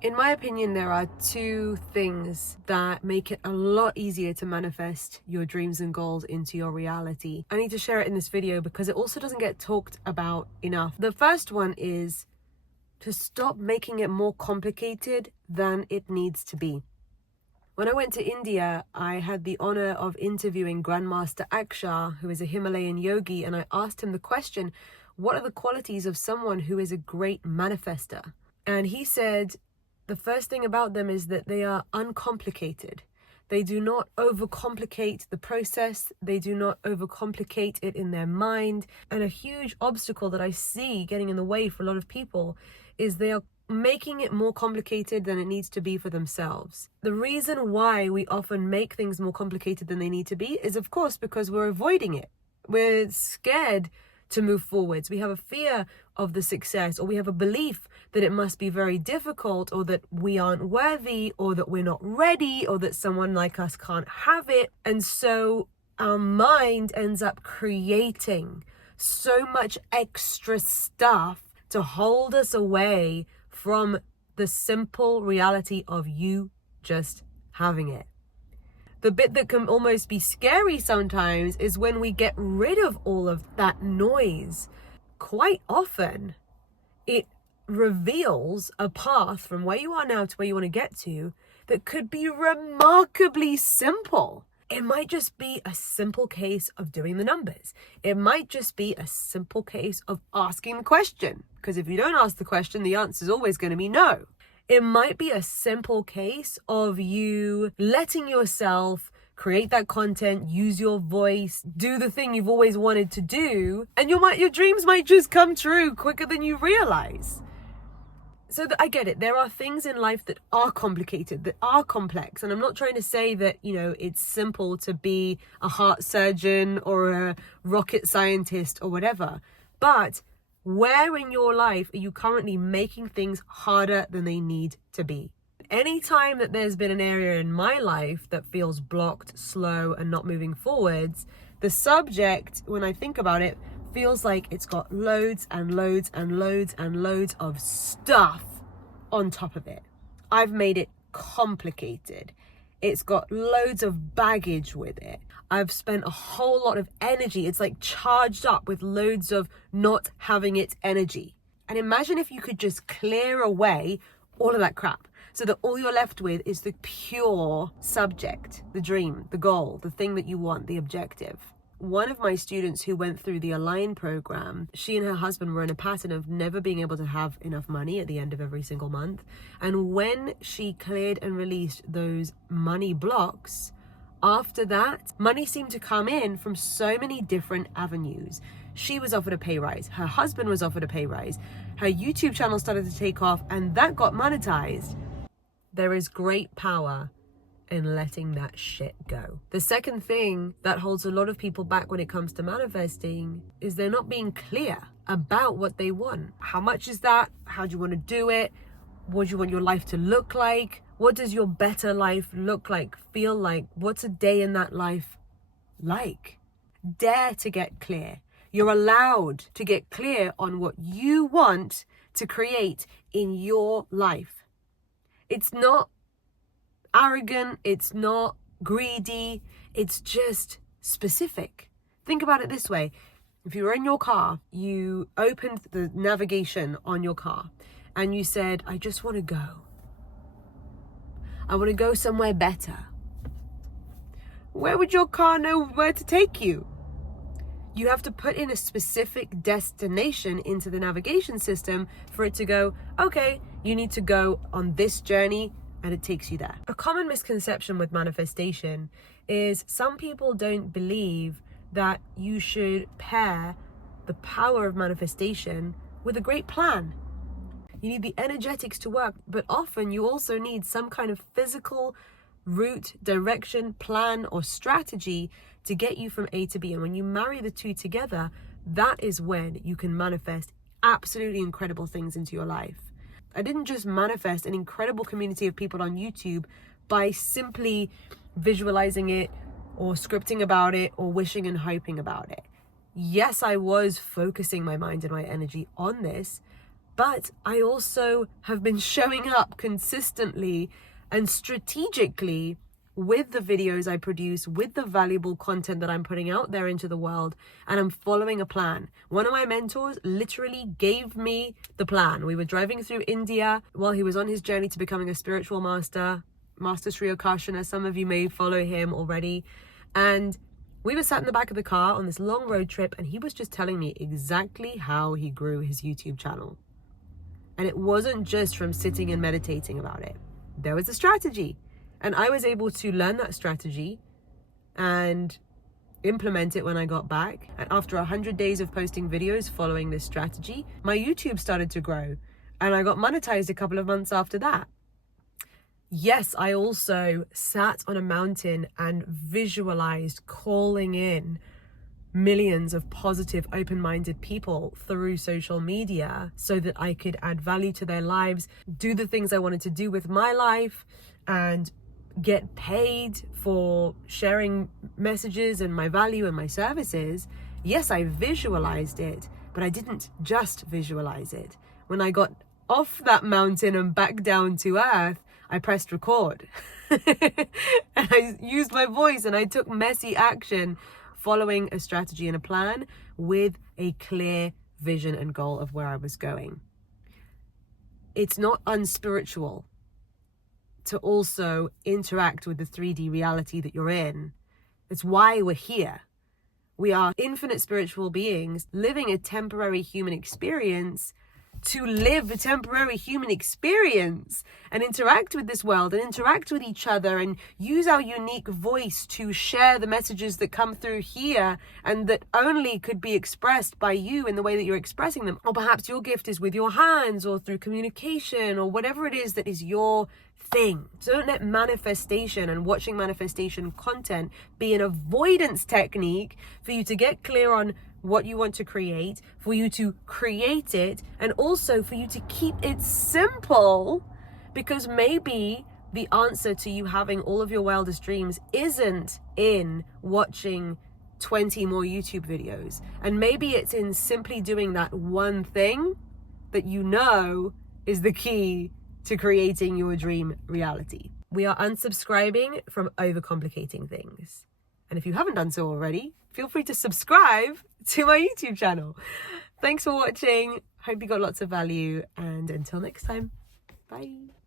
In my opinion, there are two things that make it a lot easier to manifest your dreams and goals into your reality. I need to share it in this video because it also doesn't get talked about enough. The first one is to stop making it more complicated than it needs to be. When I went to India, I had the honor of interviewing Grandmaster Akshar, who is a Himalayan yogi, and I asked him the question, what are the qualities of someone who is a great manifester? And he said, the first thing about them is that they are uncomplicated. They do not overcomplicate the process. They do not overcomplicate it in their mind. And a huge obstacle that I see getting in the way for a lot of people is they are making it more complicated than it needs to be for themselves. The reason why we often make things more complicated than they need to be is, of course, because we're avoiding it. We're scared to move forwards. We have a fear of the success, or we have a belief that it must be very difficult, or that we aren't worthy, or that we're not ready, or that someone like us can't have it. And so our mind ends up creating so much extra stuff to hold us away from the simple reality of you just having it. The bit that can almost be scary sometimes is when we get rid of all of that noise. Quite often, it reveals a path from where you are now to where you want to get to that could be remarkably simple. It might just be a simple case of doing the numbers. It might just be a simple case of asking the question. Because if you don't ask the question, the answer is always going to be no. It might be a simple case of you letting yourself create that content, use your voice, do the thing you've always wanted to do, and your dreams might just come true quicker than you realize. So I get it. There are things in life that are complicated, that are complex. And I'm not trying to say that, it's simple to be a heart surgeon or a rocket scientist or whatever. But where in your life are you currently making things harder than they need to be? Anytime that there's been an area in my life that feels blocked, slow, and not moving forwards, the subject, when I think about it, feels like it's got loads and loads and loads and loads of stuff on top of it. I've made it complicated. It's got loads of baggage with it. I've spent a whole lot of energy. It's like charged up with loads of not having its energy. And imagine if you could just clear away all of that crap so that all you're left with is the pure subject, the dream, the goal, the thing that you want, the objective. One of my students who went through the Align program, she and her husband were in a pattern of never being able to have enough money at the end of every single month. And when she cleared and released those money blocks, after that, money seemed to come in from so many different avenues. She was offered a pay rise. Her husband was offered a pay rise. Her YouTube channel started to take off, and that got monetized. There is great power in letting that shit go. The second thing that holds a lot of people back when it comes to manifesting is they're not being clear about what they want. How much is that? How do you want to do it? What do you want your life to look like? What does your better life look like, feel like? What's a day in that life like? Dare to get clear. You're allowed to get clear on what you want to create in your life. It's not arrogant, it's not greedy, it's just specific. Think about it this way. If you were in your car, you opened the navigation on your car and you said, I just want to go. I want to go somewhere better. Where would your car know where to take you? You have to put in a specific destination into the navigation system for it to go, okay, you need to go on this journey, and it takes you there. A common misconception with manifestation is some people don't believe that you should pair the power of manifestation with a great plan. You need the energetics to work, but often you also need some kind of physical route, direction, plan, or strategy to get you from A to B. And when you marry the two together, that is when you can manifest absolutely incredible things into your life. I didn't just manifest an incredible community of people on YouTube by simply visualizing it or scripting about it or wishing and hoping about it. Yes, I was focusing my mind and my energy on this, But I also have been showing up consistently and strategically with the videos I produce, with the valuable content that I'm putting out there into the world, and I'm following a plan. One of my mentors literally gave me the plan. We were driving through India while he was on his journey to becoming a spiritual master, Master Sri Akarshana. Some of you may follow him already. And we were sat in the back of the car on this long road trip, and he was just telling me exactly how he grew his YouTube channel. And it wasn't just from sitting and meditating about it. There was a strategy. And I was able to learn that strategy and implement it when I got back. And after 100 days of posting videos following this strategy, my YouTube started to grow. And I got monetized a couple of months after that. Yes, I also sat on a mountain and visualized calling in millions of positive, open-minded people through social media so that I could add value to their lives, do the things I wanted to do with my life, and get paid for sharing messages and my value and my services. Yes, I visualized it, but I didn't just visualize it. When I got off that mountain and back down to earth, I pressed record and I used my voice and I took messy action, following a strategy and a plan with a clear vision and goal of where I was going. It's not unspiritual to also interact with the 3D reality that you're in. It's why we're here. We are infinite spiritual beings living a temporary human experience to live a temporary human experience and interact with this world and interact with each other and use our unique voice to share the messages that come through here and that only could be expressed by you in the way that you're expressing them. Or perhaps your gift is with your hands or through communication or whatever it is that is your thing. So don't let manifestation and watching manifestation content be an avoidance technique for you to get clear on what you want to create, for you to create it, and also for you to keep it simple, because maybe the answer to you having all of your wildest dreams isn't in watching 20 more YouTube videos, and maybe it's in simply doing that one thing that you know is the key to creating your dream reality. We are unsubscribing from overcomplicating things. And if you haven't done so already, feel free to subscribe to my YouTube channel. Thanks for watching. Hope you got lots of value. And until next time, bye.